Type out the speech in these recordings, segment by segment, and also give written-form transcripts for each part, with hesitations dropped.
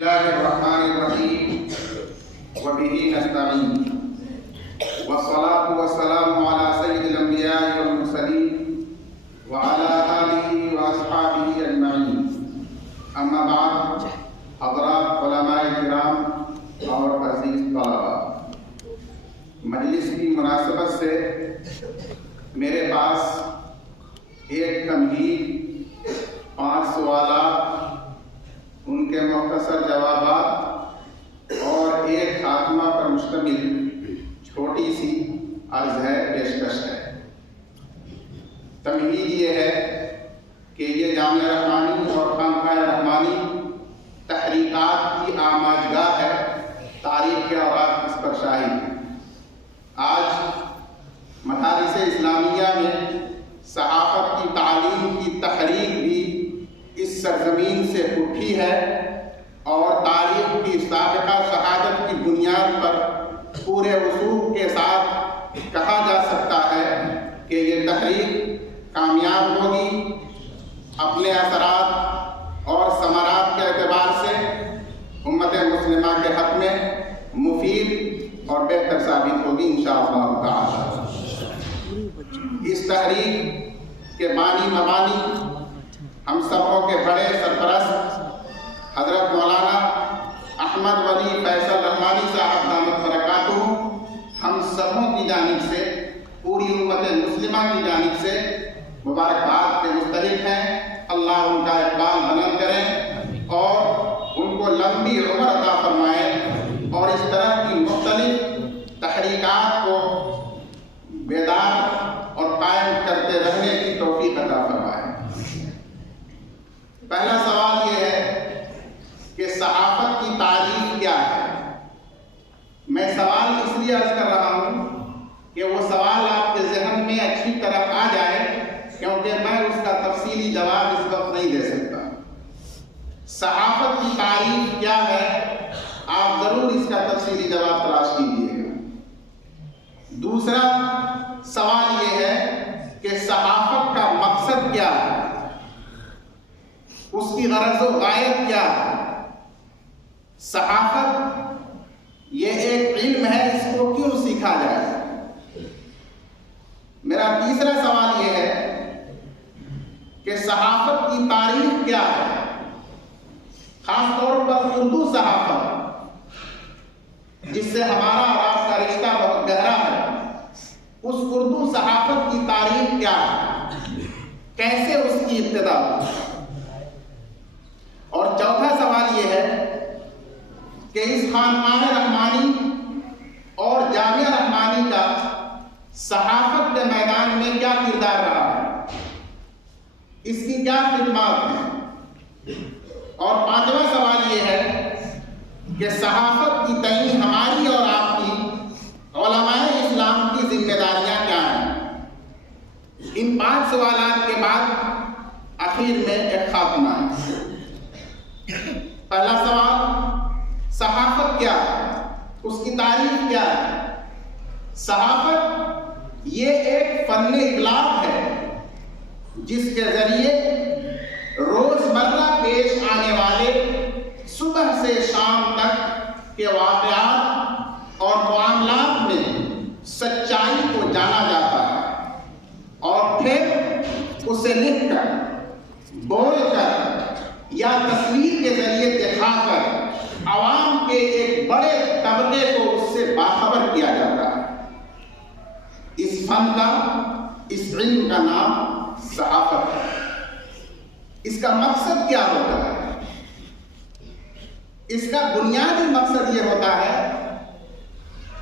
الله الرحمن الرحيم وبه نستعين والصلاة والسلام على سيد الأنبياء والمرسلين وعلى آله وأصحابه أجمعين أما بعد حضرات علماء کرام اور عزیز طلباء، مجلس کی مناسبت سے میرے پاس ایک تمہید، 5 سوالات، ان کے مختصر جوابات اور ایک خاتمہ پر مشتمل چھوٹی سی عرض ہے، پیشکش ہے۔ تمہید یہ ہے کہ یہ جامعہ رحمانی اور خانقاہ رحمانی تحریکات کی آماجگاہ ہے، تاریخ کے اوراق اس پر شاہد ہے۔ آج مدارس اسلامیہ میں صحافت کی تعلیم کی تحریک بھی اس سرزمین سے اٹھی ہے اور تاریخ کی سابقہ شہادت کی بنیاد پر پورے وثوق کے ساتھ کہا جا سکتا ہے کہ یہ تحریک کامیاب ہوگی، اپنے اثرات اور ثمرات کے اعتبار سے امت مسلمہ کے حق میں مفید اور بہتر ثابت ہوگی انشاءاللہ تعالی۔ اس تحریک کے بانی مبانی ہم سبوں کے بڑے سرپرست حضرت مولانا احمد ولی فیصل رحمانی صاحب دامت برکاتہ ہم سبوں کی جانب سے، پوری امت مسلمہ کی جانب سے مبارکباد کے مستحق ہیں۔ اللہ ان کا اقبال بلند کریں اور ان کو لمبی عمر عطا فرمائے اور اس طرح کی مختلف تحریکات کو بیدار اور قائم کرتے رہنے کی توفیق عطا فرمائے۔ پہلا سوال یہ ہے کہ صحافت کی تعریف کیا ہے؟ میں سوال اس لیے عرض کر رہا ہوں کہ وہ سوال آپ کے ذہن میں اچھی طرح آ جائے، کیونکہ میں اس کا تفصیلی جواب اس وقت نہیں دے سکتا۔ صحافت کی تعریف کیا ہے، آپ ضرور اس کا تفصیلی جواب تلاش کیجیے گا۔ دوسرا سوال یہ ہے کہ صحافت کا مقصد کیا ہے، اس کی غرض و غایت کیا ہے؟ صحافت یہ ایک علم ہے، اس کو کیوں سیکھا جائے؟ میرا تیسرا سوال یہ ہے کہ صحافت کی تاریخ کیا ہے، خاص طور پر اردو صحافت جس سے ہمارا اور آپ کا رشتہ بہت گہرا ہے، اس اردو صحافت کی تاریخ کیا ہے، کیسے اس کی ابتدا ہوئی؟ اور چوتھا سوال یہ ہے کہ اس خانقاہ رحمانی اور جامعہ رحمانی کا صحافت کے میدان میں کیا کردار رہا ہے، اس کی کیا خدمات ہیں؟ اور پانچواں سوال یہ ہے کہ صحافت کی تئیں ہماری اور آپ کی علماء اسلام کی ذمہ داریاں کیا ہیں؟ ان 5 سوالات کے بعد آخر میں ایک خاتمہ ہے۔ پہلا سوال، صحافت کیا ہے، اس کی تعریف کیا ہے؟ صحافت یہ ایک فن ابلاغ ہے جس کے ذریعے روزمرہ پیش آنے والے صبح سے شام تک کے واقعات اور معاملات میں سچائی کو جانا جاتا ہے اور پھر اسے لکھ کر، بول کر یا تصویر کے ذریعے دکھا کر عوام کے ایک بڑے طبقے کو اس سے باخبر کیا جاتا ہے۔ اس فن کا، اس علم کا نام صحافت ہے۔ اس کا مقصد کیا ہوتا ہے؟ اس کا بنیادی مقصد یہ ہوتا ہے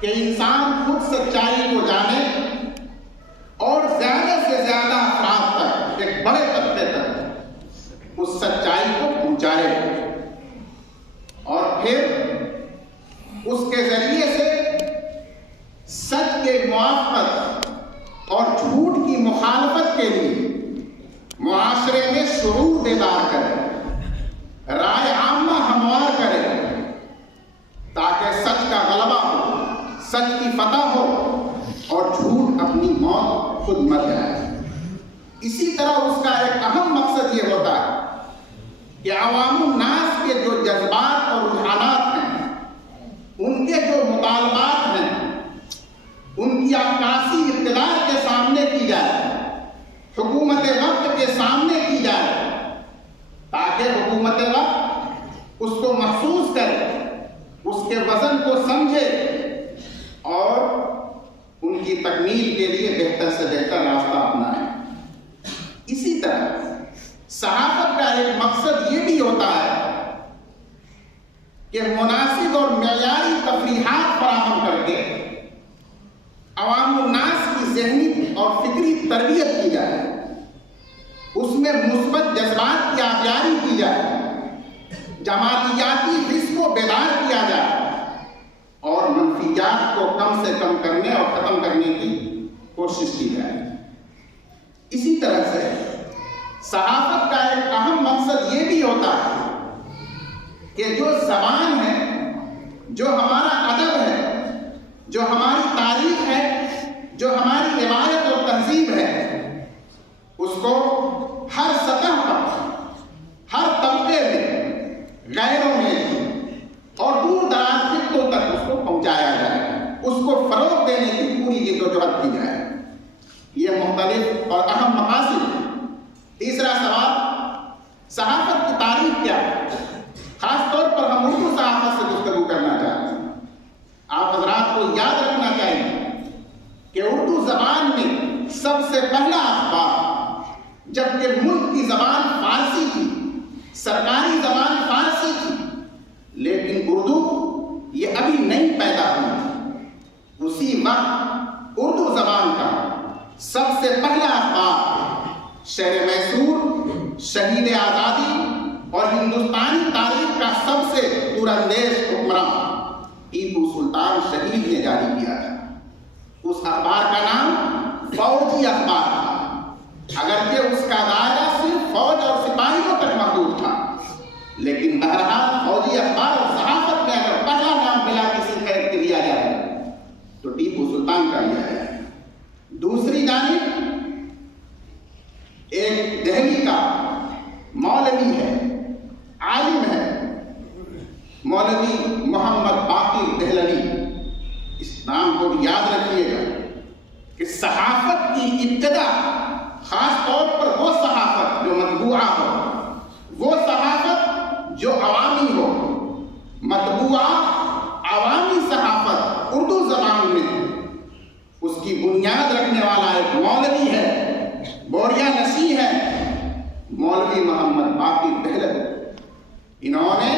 کہ انسان خود سچائی کو جانے اور زیادہ سے زیادہ افراد تک، ایک بڑے طبقے تک اس سچائی کو پہنچائے اور پھر اس کے ذریعے سے سچ کے موافقت اور جھوٹ کی مخالفت کے لیے معاشرے میں شعور بیدار کرے، رائے عامہ ہموار کرے، تاکہ سچ کا غلبہ ہو، سچ کی فتح ہو اور جھوٹ اپنی موت خود مر جائے۔ اسی طرح اس کا ایک اہم مقصد یہ ہوتا ہے کہ عوام الناس کے جو جذبات اور اس کو محسوس کرے، اس کے وزن کو سمجھے اور ان کی تکمیل کے لیے بہتر سے بہتر راستہ اپنائے۔ اسی طرح صحافت کا ایک مقصد یہ بھی ہوتا ہے کہ مناسب اور معیاری تفریحات فراہم کر کے عوام الناس کی ذہنی اور فکری تربیت کی جائے، اس میں مثبت جذبات کی آبیاری کی جائے، جمالیاتی حس کو بیدار کیا جائے اور منفیات کو کم سے کم کرنے اور ختم کرنے کی کوشش کی جائے۔ اسی طرح سے صحافت کا ایک اہم مقصد یہ بھی ہوتا ہے کہ جو زبان ہے، جو ہمارا ادب ہے، جو ہماری تاریخ ہے، جو ہماری روایت اور تہذیب ہے، اس کو ہر سطح پر، ہر طبقے میں، غیروں میں اور دور دراز خطوں تک اس کو پہنچایا جائے، اس کو فروغ دینے کی پوری جدوجہد کی جائے۔ یہ مختلف اور اہم مقاصد ہیں۔ تیسرا سوال، صحافت کی تعریف کیا ہے؟ خاص طور پر ہم اردو صحافت سے گفتگو کرنا چاہتے ہیں۔ آپ حضرات کو یاد رکھنا چاہیے کہ اردو زبان میں سب سے پہلا اخبار، جبکہ ملک کی زبان فارسی تھی، سرکاری زبان فارسی تھی، لیکن اردو یہ ابھی نہیں پیدا ہوئی تھی۔ اسی وقت اردو زبان کا سب سے پہلا اخبار شہر میسور، شہید آزادی اور ہندوستانی تاریخ کا سب سے دوراندیش حکمراں ٹیپو سلطان شہید نے جاری کیا تھا۔ اس اخبار کا نام فوجی اخبار تھا، اگرچہ اس کا دائرہ صرف فوج اور سپاہیوں تک محدود تھا، لیکن بہرحال فوجی اخبار اور صحافت میں اگر پہلا نام بلا کسی خیر کے لیا جائے تو ٹیپو سلطان کا لیا جائے۔ دوسری جانب ایک دہلی کا مولوی ہے، عالم ہے، مولوی محمد باقر دہلوی، اس نام کو بھی یاد رکھیے گا کہ صحافت کی ابتدا، خاص طور پر وہ صحافت جو مطبوعہ ہو، وہ صحافت جو عوامی ہو، مطبوعہ عوامی صحافت اردو زبان میں، اس کی بنیاد رکھنے والا ایک مولوی ہے، بوریا نشین ہے، مولوی محمد باقر دہلوی۔ انہوں نے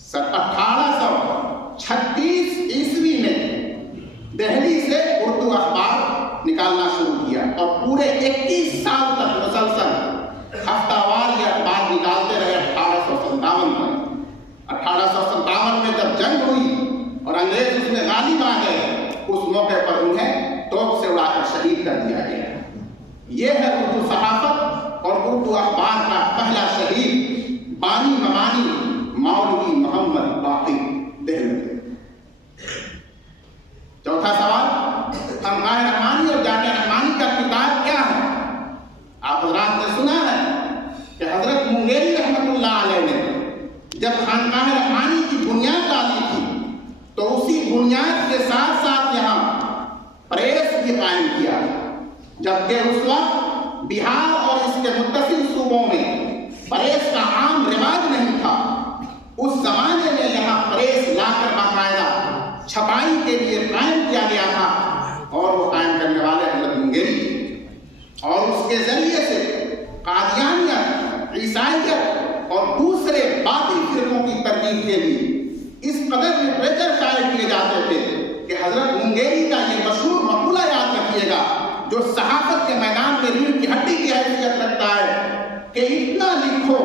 1836 عیسوی میں دہلی سے اردو اخبار نکالنا شروع کیا اور پورے 21 سال تک مسلسل ہفتہ وار یہ اخبار نکالتے رہے 1857 تک۔ 1857 میں جب جنگ ہوئی اور انگریز اس میں غالب آ گئے، اس موقع پر انہیں توپ سے اڑا کر شہید کر دیا گیا۔ یہ ہے اردو صحافت اور اردو اخبار کا پہلا شہید، بانی مبانی مولوی محمد باقر دہلوی۔ چوتھا سوال، خانقاہ رحمانی اور جامعہ رحمانی کا کردار کیا ہے؟ آپ حضرات نے سنا ہے کہ حضرت منگیری رحمۃ اللہ علیہ نے جب خانقاہ رحمانی کی بنیاد ڈالی تھی تو اسی بنیاد کے ساتھ ساتھ یہاں پریس بھی قائم کیا، جبکہ اس وقت بہار اور اس کے متصل صوبوں میں پریس کا عام رواج نہیں تھا۔ اس زمانے میں یہاں پریس لا کر باقاعدہ چھپائی کے لیے قائم کیا گیا تھا اور وہ قائم کرنے والے حضرت منگیری تھے، اور اس کے ذریعے سے قادیانیت، عیسائیت اور دوسرے باطل فرقوں کی ترغیب کے لیے اس قدر لٹریچر شائع کیے جاتے تھے کہ حضرت منگیری کا یہ مشہور مقولہ یاد رکھیے گا جو صحافت کے میدان میں ریڑھ کی ہڈی کی حیثیت رکھتا ہے کہ اتنا لکھو،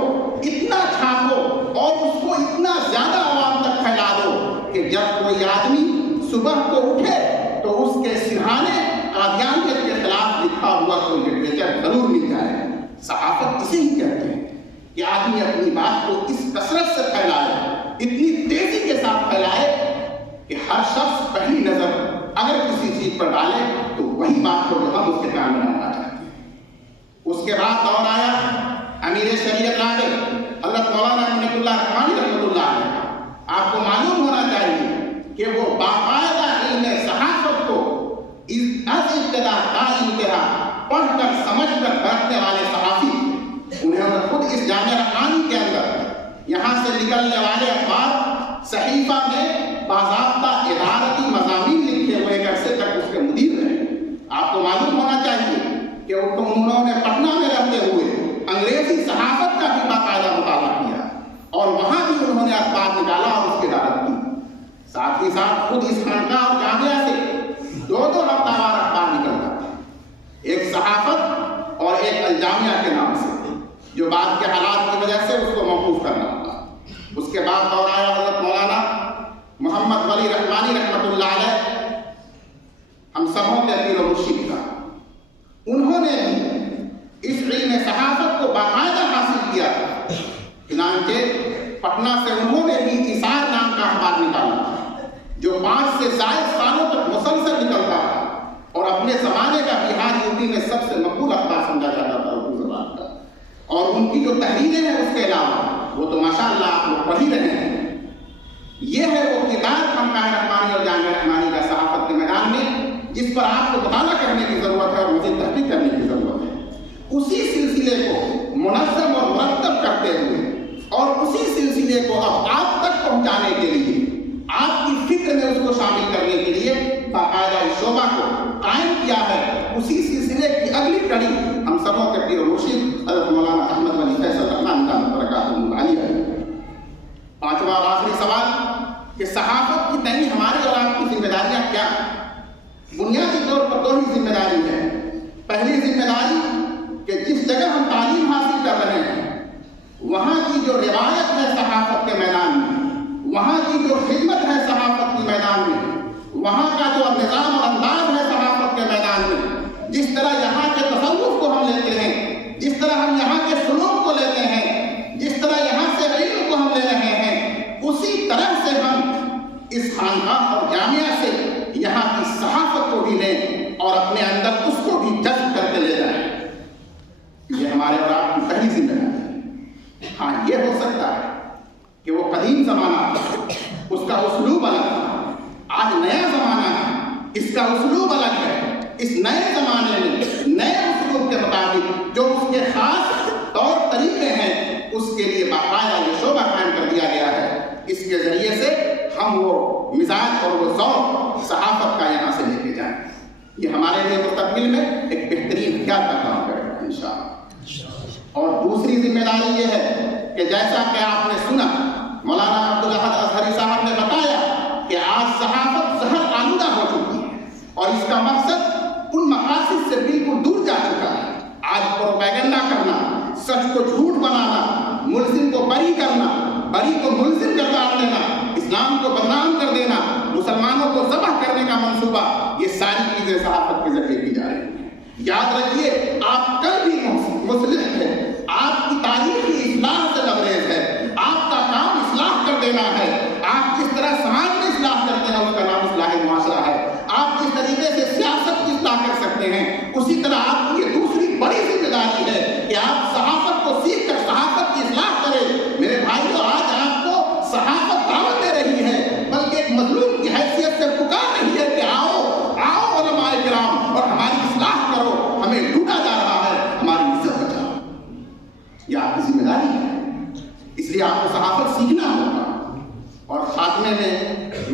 اتنا چھاپو اور اس کو اتنا زیادہ عوام تک پھیلا دو کہ جب کوئی آدمی صبح کو اٹھے تو اس کے سرہانے قادیانیت کے خلاف لکھا ہوا کوئی لٹریچر ضرور مل جائے۔ صحافت اسے ہی کہتے ہیں کہ آدمی اپنی بات کو اس کثرت سے پھیلائے، اتنی تیزی کے ساتھ پھیلائے کہ ہر شخص پہلی نظر اگر کسی چیز پر ڈالے تو وہی بات کو جو ہم اس کے کام میں ڈالنا چاہتے ہیں۔ اس کے بعد دور آیا امیر شریعت راغب حضرت مولانا منت اللہ رحمانی رحمۃ اللہ علیہ۔ آپ کو معلوم ہونا چاہیے کہ وہ باقاعدہ علم صحافت کو از ابتدا تا انتہا پڑھ کر سمجھ کر برتنے والے صحافی، انہوں نے خود اس جامعہ رحمانی کے اندر یہاں سے نکلنے والے اخبار صحیفہ میں باضابطہ ادارتی مضامین لکھے ہوئے ایک عرصے تک اس کے مدیر رہے۔ آپ کو معلوم ہونا چاہیے کہ انہوں نے پٹنہ میں رہتے ہوئے انگریزی صحافت کا بھی باقاعدہ مطالعہ کیا اور وہاں بھی انہوں نے اخبار نکالا اور اس کی ادارت کی۔ ساتھ ہی ساتھ خود اس خانقاہ اور جامعہ سے دو ہفتہ وار اخبار نکلتا تھا، ایک صحافت اور ایک الجامعہ کے نام سے، جو بعد کے حالات کی وجہ سے اس کو موقوف کرنا پڑا۔ اس کے بعد دور آیا حضرت مولانا محمد ولی رحمانی رحمۃ اللہ علیہ، ہم سبوں کے پیر و مرشد کا۔ انہوں نے بھی اس علم صحافت کو باقاعدہ حاصل کیا تھا، چنانچہ پٹنہ سے انہوں نے بھی اثار نام کا اخبار نکالا تھا، جو 5 سے زائد سالوں تک مسلسل نکلتا تھا اور اپنے زمانے کا بہار یوپی میں سب سے مقبول اخبار سمجھا جاتا تھا اردو زبان کا۔ اور ان کی جو تحریریں ہیں اس کے علاوہ وہ تو ماشاءاللہ آپ لوگ پڑھ ہی رہے ہیں۔ یہ ہے وہ کتاب خانقاہ رحمانی اور جامعہ رحمانی کا صحافت کے میدان میں، جس پر آپ کو مطالعہ کرنے کی ضرورت ہے اور مزید تحقیق کرنے کی ضرورت ہے۔ اسی سلسلے کو منظم اور مرتب کرتے ہوئے اور اسی سلسلے کو اب آپ تک پہنچانے کے لیے، آپ کی فکر میں اس کو شامل کرنے کے لیے باقاعدہ اس شعبہ کو قائم کیا ہے۔ اسی سلسلے کی اگلی کڑی ہم سبوں کے پیر و مرشد حضرت مولانا احمد ولی فیصل رحمانی دامت برکاتہ عالیہ ہے۔ پانچواں اور آخری سوال کہ صحافت کی تئیں ہماری اور آپ کی ذمہ داریاں کیا ہیں؟ بنیادی طور پر 2 ہی ذمہ داری ہے۔ پہلی ذمہ داری کہ جس جگہ ہم تعلیم حاصل کر رہے ہیں وہاں کی جو روایت ہے صحافت کے میدان میں، وہاں کی جو خدمت ہے صحافت کے میدان میں، وہاں کا جو نظام اور انداز ہے صحافت کے میدان میں، جس طرح یہاں کے تصوف کو ہم لیتے ہیں، جس طرح ہم یہاں کے سلوک کو لیتے ہیں، جس طرح یہاں سے علم کو ہم لے رہے ہیں، اسی طرح سے ہم اس خانقاہ اور جامعہ سے یہاں کی صحافت کو بھی لیں اور اپنے اندر اس کو بھی جذب کر کے لے جائیں۔ یہ ہمارے اور آپ کی پہلی ذمہ داری ہے۔ ہاں، یہ ہو سکتا ہے کہ وہ قدیم زمانہ تھا، اس کا اسلوب الگ تھا، آج نیا زمانہ ہے، اس کا اسلوب الگ ہے۔ اس نئے زمانے میں نئے اسلوب کے مطابق جو اس کے خاص طور طریقے ہیں، اس کے لیے باقاعدہ یہ شعبہ قائم کر دیا گیا ہے۔ اس کے ذریعے سے ہم وہ مزاج اور وہ ذوق صحافت کا یہاں سے لے کے جائیں۔ یہ ہمارے لیے مستقبل میں ایک بہترین ہتھیار کا کام کرے گا انشاءاللہ۔ اور دوسری ذمہ داری یہ ہے کہ جیسا کہ آپ نے سنا، مولانا عبدالاحد اظہری صاحب نے بتایا کہ آج صحافت زہر آلودہ ہو چکی ہے اور اس کا مقصد ان مقاصد سے بالکل دور جا چکا ہے۔ آج پروپیگنڈا کرنا، سچ کو جھوٹ بنانا، ملزم کو بری کرنا، بری کو ملزم قرار دینا، اسلام کو بدنام کر دینا، مسلمانوں کو ذبح کرنے کا منصوبہ، یہ ساری چیزیں صحافت کے ذریعے کی جا رہی ہیں۔ یاد رکھیے، آپ کل بھی مصلح ہیں، آپ کی تاریخ کی اصلاح سے لبریز ہے، آپ کا کام اصلاح کر دینا ہے۔ آپ جس طرح سماج میں اصلاح کرتے ہیں اس کا نام اصلاح معاشرہ ہے۔ آپ جس طریقے سے سیاست کی اصلاح کر سکتے ہیں، اسی طرح آپ کی یہ دوسری بڑی ذمہ داری ہے کہ آپ صحافت کو سیکھ کر صحافت کی اصلاح کریں۔ میرے بھائیو، آج آپ کو صحافت دعوت دے رہی ہے، بلکہ ایک مظلوم کی حیثیت سے پکار رہی ہے کہ آؤ علماء کرام اور ہماری اصلاح کرو، ہمیں لوٹا جا رہا ہے، ہماری عزت بچاؤ۔ یہ آپ کی ذمہ داری ہے، اس لیے آپ کو صحافت سیکھنا ہوگا۔ اور خاتمے میں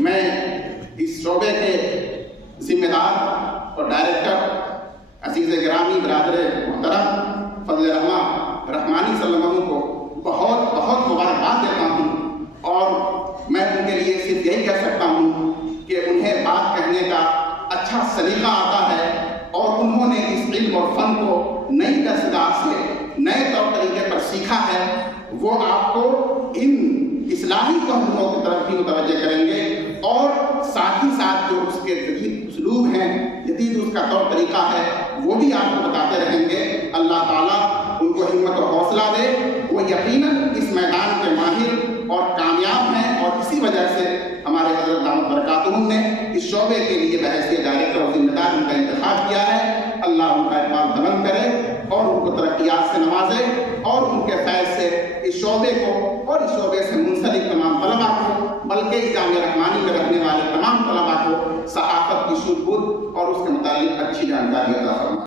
میں اس شعبے کے ذمہ دار اور ڈائریکٹر عزیز گرامی برادر محترم فضل الرحمن رحمانی صلی اللہ علیہ وسلم کو بہت بہت مبارکباد دیتا ہوں، اور میں ان کے لیے صرف یہی کہہ سکتا ہوں کہ انہیں بات کہنے کا اچھا سلیقہ آتا ہے اور انہوں نے اس علم اور فن کو نئی دستگاہ سے نئے طور طریقے پر سیکھا ہے۔ وہ آپ کو ان اصلاحی پہلوؤں کی طرف بھی متوجہ کریں گے اور ساتھ ہی ساتھ جو اس کے جدید اسلوب ہیں، جدید اس کا طور طریقہ ہے، وہ بھی آپ کو بتاتے رہیں گے۔ اللہ تعالیٰ ان کو ہمت اور حوصلہ دے۔ وہ یقیناً اس میدان کے ماہر اور کامیاب ہیں، اور اسی وجہ سے ہمارے حضرت دامت برکاتہم نے اس شعبے کے لیے بحیثیت ڈائریکٹر اور ذمہ دار ان کا انتخاب کیا ہے۔ اللہ ان کا اقبال بلند کرے اور ان کو ترقیات سے نوازے، اور ان کے فیض سے اس شعبے کو اور اس شعبے سے منسلک تمام طلباء کو، بلکہ اس جامعہ رحمانی میں رہنے والے تمام طلباء کو صحافت کی سود بود اور اس کے متعلق اچھی جانکاری عطا فرمائے۔